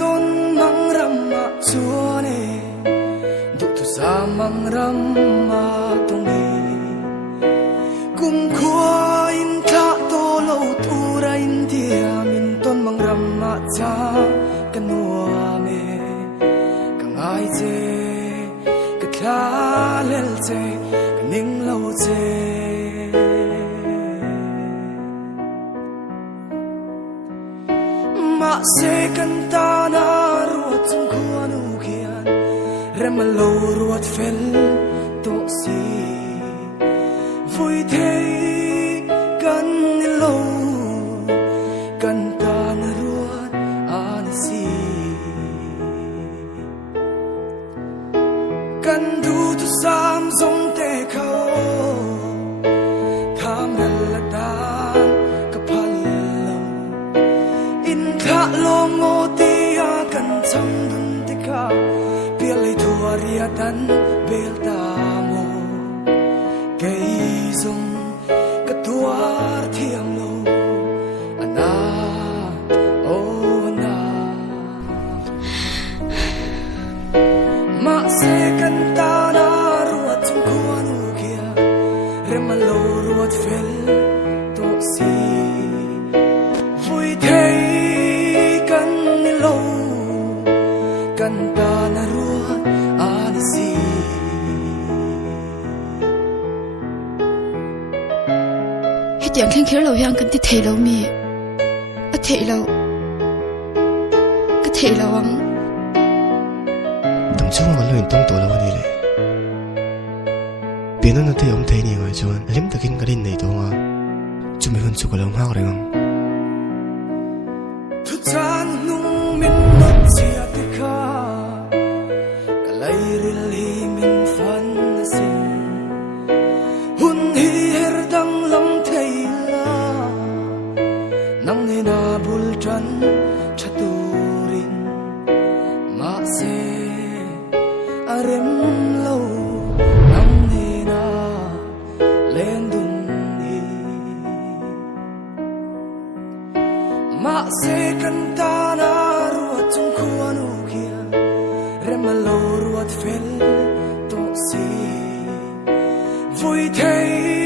ton mang rama chuane du tu sa mang rama tongi kum khua in tha to lo tura in dia min ton mang rama cha kanua me kangai je ka thla lel je kaning lo je ma se canta na ruat chung khua nu khian rem lo ruat fel to si vui thei kan ni lo canta na ruat an si kan du tu sam song te khao tham la tan ka phal lo in tha lo ngo ti a kan chang dun te kha pia le thua ria tan bel ta mo kei song ka tuar thiam lo ana o ana ma se kan ta na ruat chung khua nu kia rem lo ruat fel to si vui thei kan ni lo kan ta na ruat an si hết tiếng khen khéo lâu yang kan ti thei lo mi a thei lo ka thei lo ang tầm chung mà luyện tông tổ lâu đi lệ biến nó thấy ông thấy nhiều người chuan liếm ta kinh cái đinh này thôi mà chúng mình hơn chụp cái lòng hao đấy không thu chan nung min not chia te kha ka lai ril hi min fan sin hun hi her dang lam thei la nang ne na bul tran chaturin ma se arem lo nang ne na len dun ni ma se canta na ruat chung khua nu kia rem lo ruat fel to si vui thei